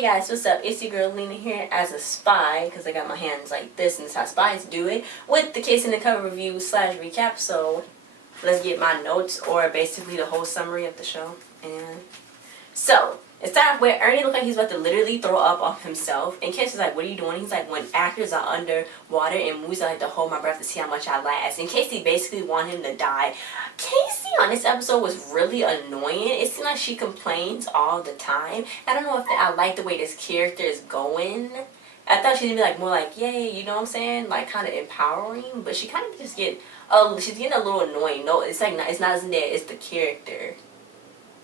Hey guys, what's up? It's your girl Lena here as a spy, because I got my hands like this and it's how spies do it, with the case in the cover review / recap. So let's get my notes, or basically the whole summary of the show. And so it started off where Ernie looked like he's about to literally throw up on himself. And Casey's like, what are you doing? He's like, when actors are underwater and movies, I like to hold my breath to see how much I last. And Casey basically wanted him to die. Casey on this episode was really annoying. It seemed like she complains all the time. I don't know if I like the way this character is going. I thought she'd be like more like, yay, you know what I'm saying? Like kind of empowering. But she kind of just she's getting a little annoying. No, it's like it's not Zendaya, it's the character.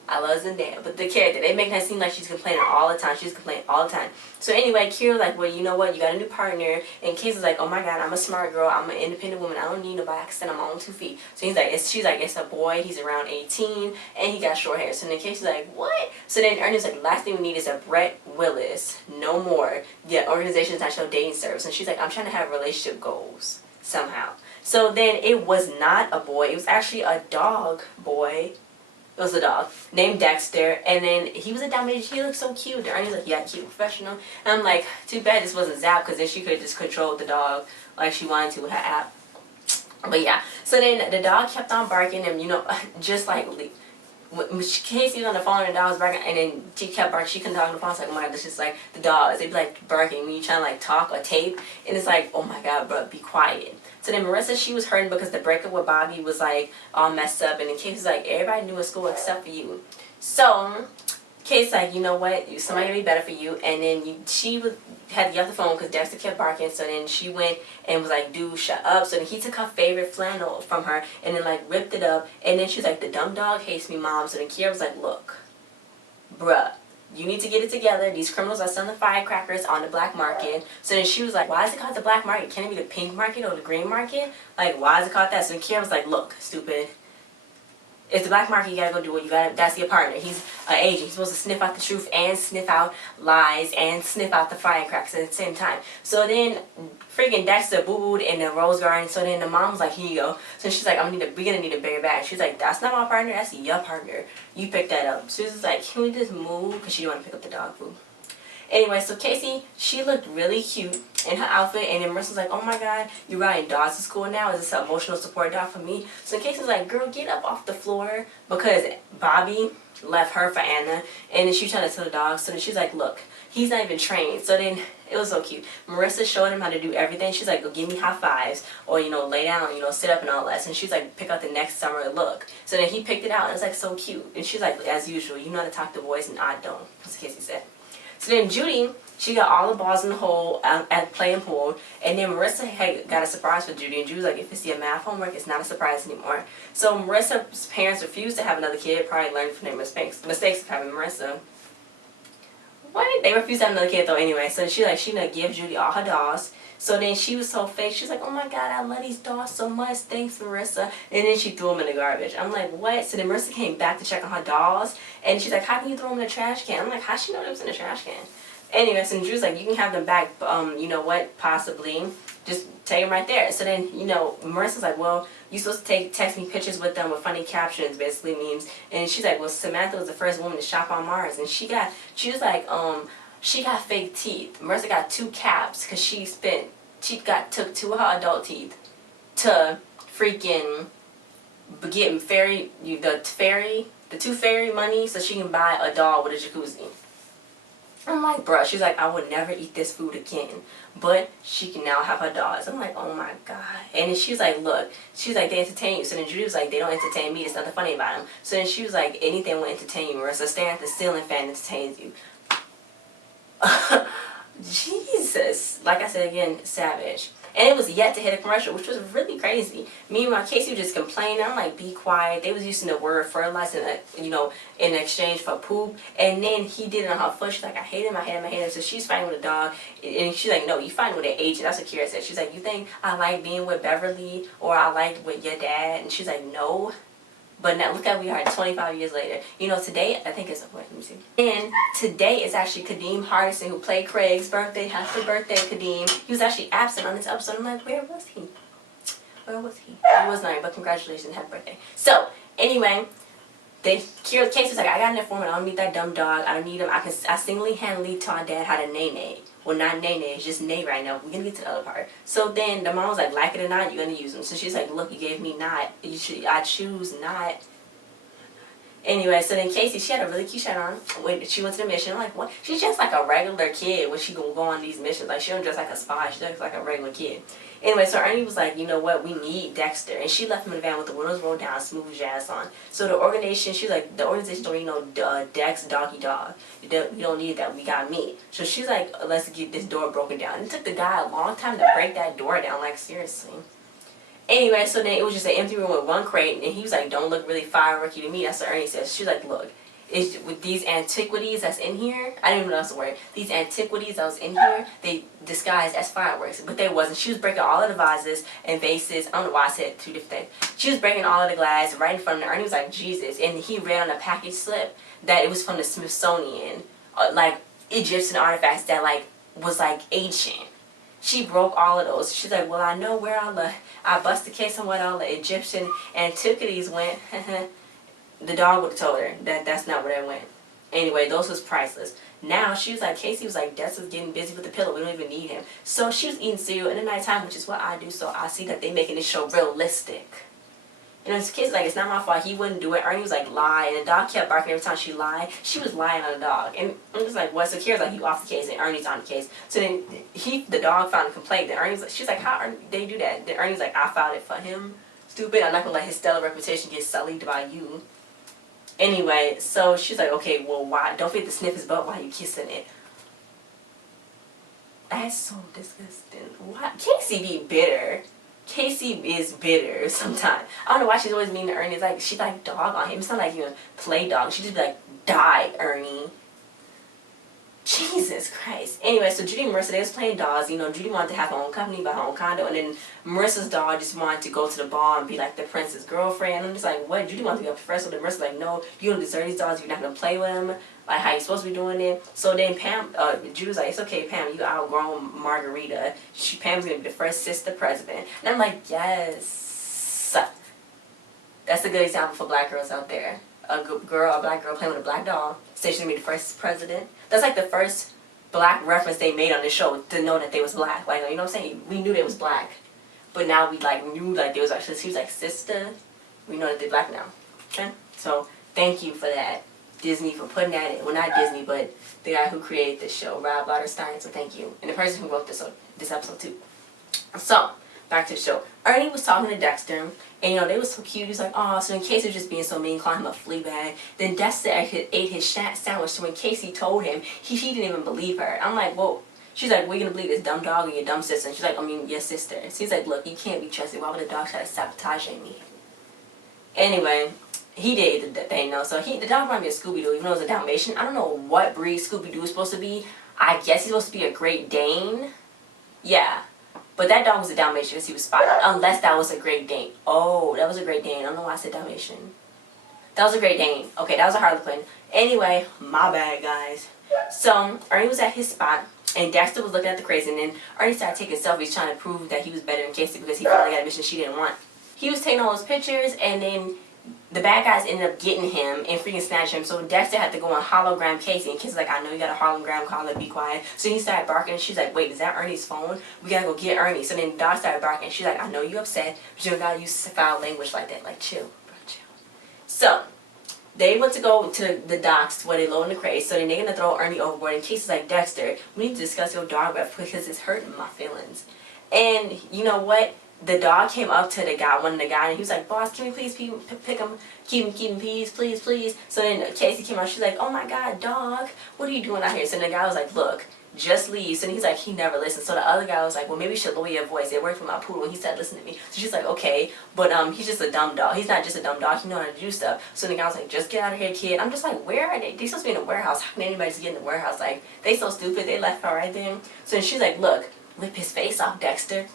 I love Zendaya, but the character, they make her seem like she's complaining all the time. She's complaining all the time. So anyway, Kira's like, well, you know what? You got a new partner. And Casey's like, oh my God, I'm a smart girl. I'm an independent woman. I don't need nobody. I can stand on my own 2 feet. So she's like, it's a boy. He's around 18, and he got short hair. So then Casey's like, what? So then Ernie's like, last thing we need is a Brett Willis. No more. The organization's not your dating service. And she's like, I'm trying to have relationship goals somehow. So then it was not a boy. It was actually a dog boy. It was a dog named Dexter, and then he was a Dalmatian. He looked so cute. And Ernie's like, yeah, cute, professional. And I'm like, too bad this wasn't Zap, because then she could have just controlled the dog like she wanted to with her app. But yeah, so then the dog kept on barking, and you know, just like when Casey was on the phone and the dog was barking, and then she kept barking. She couldn't talk on the phone. It's like, oh my God, this is like the dogs. They'd be like barking when you trying to like talk or tape, and it's like, oh my God, bro, be quiet. So then Marissa, she was hurting because the breakup with Bobby was like all messed up, and then Casey's like, everybody knew in school except for you. So Casey's like, you know what, somebody will be better for you. And then she had to get off the phone because Dexter kept barking. So then she went and was like, dude, shut up. So then he took her favorite flannel from her and then like ripped it up. And then she's like, the dumb dog hates me, mom. So then Kiera was like, look, bruh, you need to get it together. These criminals are selling firecrackers on the black market. So then she was like, why is it called the black market? Can it be the pink market or the green market? Like, why is it called that? So then Kiera was like, look, stupid. It's the black market, you gotta go do what you gotta. That's your partner. He's an agent. He's supposed to sniff out the truth and sniff out lies and sniff out the firecrackers at the same time. So then freaking Dexter booed in the Rose Garden. So then the mom was like, here you go. So she's like, we're gonna need a bigger bag. She's like, that's not my partner, that's your partner. You picked that up. So she's like, can we just move? Because she didn't want to pick up the dog food. Anyway, so Casey, she looked really cute in her outfit, and then Marissa's like, oh my God, you're riding dogs to school now? Is this an emotional support dog for me? So Casey's like, girl, get up off the floor, because Bobby left her for Anna, and then she tried to tell the dog. So then she's like, look, he's not even trained. So then it was so cute. Marissa showed him how to do everything. She's like, go give me high fives, or, you know, lay down, you know, sit up and all that. And she's like, pick out the next summer look. So then he picked it out, and it was like so cute. And she's like, as usual, you know how to talk to boys, and I don't, as Casey said. So then Judy, she got all the balls in the hole at playing pool. And then Marissa had got a surprise for Judy. And Judy was like, if it's your math homework, it's not a surprise anymore. So Marissa's parents refused to have another kid, probably learning from their mistakes of having Marissa. What? They refused to have another kid though anyway. So she gonna give Judy all her dolls. So then she was so fake. She's like, oh my God, I love these dolls so much. Thanks, Marissa. And then she threw them in the garbage. I'm like, what? So then Marissa came back to check on her dolls. And she's like, how can you throw them in the trash can? I'm like, how'd she know it was in the trash can? Anyway, so Drew's like, you can have them back, you know what, possibly. Just take them right there. So then, you know, Marissa's like, well, you supposed to text me pictures with them with funny captions, basically memes. And she's like, well, Samantha was the first woman to shop on Mars. And she was like, she got fake teeth. Marissa got 2 caps because she took 2 of her adult teeth to freaking get the 2 fairy money so she can buy a doll with a jacuzzi. I'm like, bruh, she's like, I would never eat this food again. But she can now have her dolls. I'm like, oh my God. And then she was like, look, she's like, they entertain you. So then Judy was like, they don't entertain me. There's nothing funny about them. So then she was like, anything will entertain you, Marissa. Staring at the ceiling fan entertains you. Jesus. Like I said again, savage. And it was yet to hit a commercial, which was really crazy. Meanwhile, Casey was just complaining. I'm like, be quiet. They was using the word fertilizer, you know, in exchange for poop. And then he did it on her foot. She's like, I hate him, I hate him, I hate him. So she's fighting with a dog. And she's like, no, you fighting with an agent. That's what Kira said. She's like, you think I like being with Beverly or I like with your dad? And she's like, no. But now look at we are 25 years later. You know, today, I think it's, let me see. And today is actually KADEEM Hardison, who played Craig's birthday. Happy birthday, KADEEM. He was actually absent on this episode. I'm like, where was he? Where was he? He was not, but congratulations, happy birthday. So, anyway, Casey's like, I got an informant. I don't need that dumb dog. I don't need him. I single-handedly taught dad how to nay-nay. Well, not nay-nay. It's just nay right now. We're going to get to the other part. So then the mom was like it or not, you're going to use him. So she's like, look, you gave me not. I choose not. Anyway, so then Casey, she had a really cute shirt on when she went to the mission. I'm like, what? She's just like a regular kid when she gonna go on these missions. Like, she don't dress like a spy. She looks like a regular kid. Anyway, so Ernie was like, you know what? We need Dexter. And she left him in the van with the windows rolled down, smooth jazz on. So the organization, she was like, the organization don't need no Dex, doggy dog. You don't need that. We got me. So she's like, let's get this door broken down. It took the guy a long time to break that door down. Like, seriously. Anyway, so then it was just an empty room with one crate, and he was like, don't look really fireworky to me. That's what Ernie says. She's like, look, it's, with these antiquities that's in here, I didn't even know that's the word, these antiquities that was in here, they disguised as fireworks, but they wasn't. She was breaking all of the vases and vases. I don't know why I said two different things. She was breaking all of the glass right in front of him. Ernie was like, Jesus. And he read on a package slip that it was from the Smithsonian, like Egyptian artifacts that like was like ancient. She broke all of those. She's like, well, I know where I busted the case on what all the Egyptian antiquities went. The dog would have told her that that's not where they went. Anyway, those was priceless. Now, she was like, Casey was like, Dexter's getting busy with the pillow. We don't even need him. So she was eating cereal in the nighttime, which is what I do. So I see that they making this show realistic. You know, his kid's like, it's not my fault. He wouldn't do it. Ernie was like, lie. And the dog kept barking every time she lied. She was lying on the dog. And I'm just like, what? So Kira's like, you off the case. And Ernie's on the case. So then the dog filed a complaint. Then Ernie's like, she's like, how they do that? Then Ernie's like, I filed it for him. Stupid. I'm not going to let his stellar reputation get sullied by you. Anyway, so she's like, okay, well, why? Don't forget to sniff his butt while you kissing it. That's so disgusting. Why? Casey be bitter. Casey is bitter sometimes. I don't know why she's always mean to Ernie. It's like she like dog on him. It's not like, you know, play dog. She just be like, die, Ernie. Jesus Christ. Anyway, so Judy and Marissa, they was playing dolls. You know, Judy wanted to have her own company, buy her own condo, and then Marissa's doll just wanted to go to the ball and be like the prince's girlfriend. I'm just like, what? Judy wants to be a professor. And Marissa's like, no, you don't deserve these dolls. You're not going to play with them. Like, how you supposed to be doing it. So then Pam, Judy's like, it's okay, Pam, you outgrown Margarita. Pam's going to be the first sister president. And I'm like, yes. That's a good example for black girls out there. A black girl playing with a black doll. Say she's going to be the first president. That's like the first black reference they made on the show to know that they was black. Like, you know what I'm saying? We knew they was black. But now we like knew like they was actually, she was like sister. We know that they're black now. Okay? So, thank you for that. Disney for putting that in. Well, not Disney, but the guy who created this show, Rob Lauderstein, so thank you. And the person who wrote this episode too. So, back to the show. Ernie was talking to Dexter, and you know, they was so cute. He was like, oh, so in Casey was just being so mean, calling him a flea bag. Then Dexter ate his sandwich, so when Casey told him, he didn't even believe her. I'm like, whoa. She's like, we're going to believe this dumb dog or your dumb sister? And she's like, I mean, your sister. So he's like, look, you can't be trusted. Why would a dog try to sabotage me? Anyway, he did the thing though. So the dog might be a Scooby-Doo, even though it's a Dalmatian. I don't know what breed Scooby-Doo is supposed to be. I guess he's supposed to be a Great Dane. Yeah. But that dog was a Dalmatian because he was spotted. Unless that was a Great Dane. Oh, that was a Great Dane. I don't know why I said Dalmatian. That was a Great Dane. Okay, that was a Harlequin. Anyway, my bad, guys. So, Ernie was at his spot, and Dexter was looking at the crazy, and then Ernie started taking selfies trying to prove that he was better than Casey because he finally got a mission she didn't want. He was taking all those pictures, and then the bad guys ended up getting him and freaking snatching him. So Dexter had to go on hologram Casey, and Casey's like, I know you got a hologram, call it, be quiet. So he started barking, and she's like, wait, is that Ernie's phone? We gotta go get Ernie. So then Dawg started barking, and she's like, I know you upset, but you don't gotta use foul language like that. Like, chill, bro, chill. So they went to go to the docks where they load in the crate. So then they're gonna throw Ernie overboard, and Casey's like, Dexter, we need to discuss your dog breath because it's hurting my feelings. And you know what? The dog came up to the guy, one of the guys, and he was like, boss, can we please pick him, keep him, please, please. So then Casey came out, she's like, oh my God, Dawg, what are you doing out here? So then the guy was like, look, just leave. So then he's like, he never listens. So the other guy was like, well, maybe you should lower your voice. It worked for my poodle. He said, listen to me. So she's like, okay, but he's just a dumb dog. He's not just a dumb dog. He knows how to do stuff. So the guy was like, just get out of here, kid. I'm just like, where are they? They're supposed to be in the warehouse. How can anybody just get in the warehouse? Like, they so stupid. They left her right there. So then she's like, look, rip his face off, Dexter.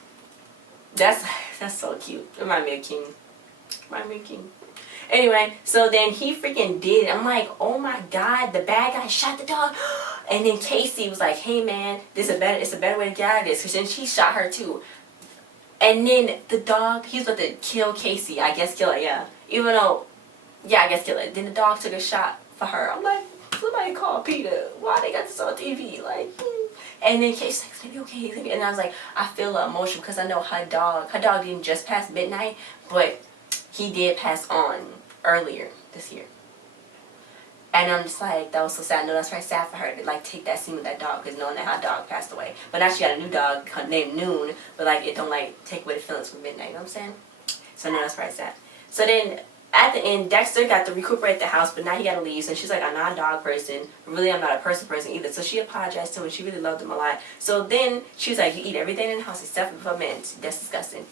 That's so cute. Remind me of King. Anyway, so then he freaking did it. I'm like, oh my God, the bad guy shot the dog. And then Casey was like, hey man, it's a better way to get out of this. Because then she shot her too. And then the dog, he's about to kill Casey. I guess kill her, yeah. Even though yeah, I guess kill it. Then the dog took a shot for her. I'm like, somebody call Peter. Why they got this on TV? Like, and then Kate's like, it's gonna be okay. It's gonna be. And I was like, I feel the emotion because I know her dog didn't just pass midnight, but he did pass on earlier this year. And I'm just like, that was so sad. I know that's very sad for her to like take that scene with that dog, because knowing that her dog passed away. But now she got a new dog named Noon, but like it don't like take away the feelings from midnight. You know what I'm saying? So now that's very sad. So then at the end, Dexter got to recuperate the house, but now he got to leave. So she's like, I'm not a dog person. Really, I'm not a person either. So she apologized to him, and she really loved him a lot. So then she was like, you eat everything in the house except for mints. That's disgusting.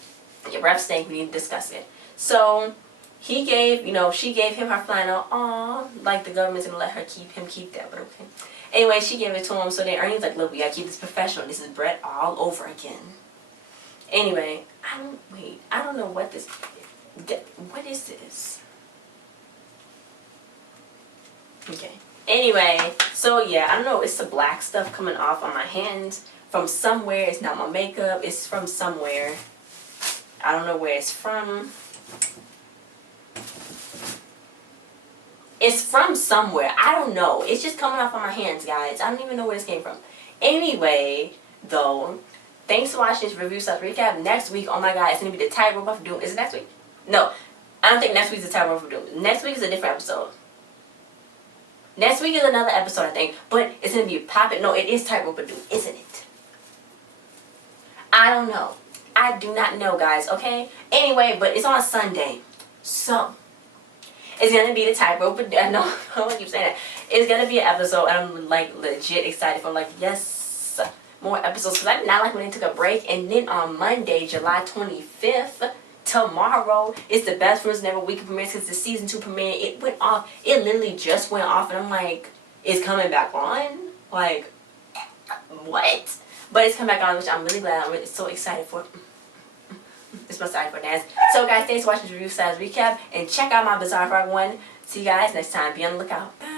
Your breath stink. We need to discuss it. So he gave, she gave him her flannel. Aw, like the government's gonna let her keep that, but okay. Anyway, she gave it to him. So then Ernie's like, look, we gotta keep this professional. This is Brett all over again. Anyway, I don't know what this. What is this? Okay. Anyway, so yeah, I don't know. It's the black stuff coming off on my hands from somewhere. It's not my makeup. It's from somewhere. I don't know where it's from. It's from somewhere. I don't know. It's just coming off on my hands, guys. I don't even know where this came from. Anyway, though, thanks for watching this review / recap. Next week, oh my god, it's going to be the tightrope of doom. Is it next week? No. I don't think next week's the tightrope of doom. Next week is a different episode. Next week is another episode, I think. But it's going to be popping. No, it is tightrope of doom, isn't it? I don't know. I do not know, guys, okay? Anyway, but it's on Sunday. So it's going to be the tightrope. I know I keep saying that. It's going to be an episode, and I'm, like, legit excited for, like, yes, more episodes. Because I did not like when they took a break. And then on Monday, July 25th, tomorrow, it's the Best Friends Never weekend premiere because the season 2 premiere. It went off. It literally just went off, and I'm like, it's coming back on? Like, what? But it's coming back on, which I'm really glad. I'm really so excited for. It's my side for dance. So guys, thanks for watching this review / recap, and check out my Bizarre Frog one. See you guys next time. Be on the lookout. Bye.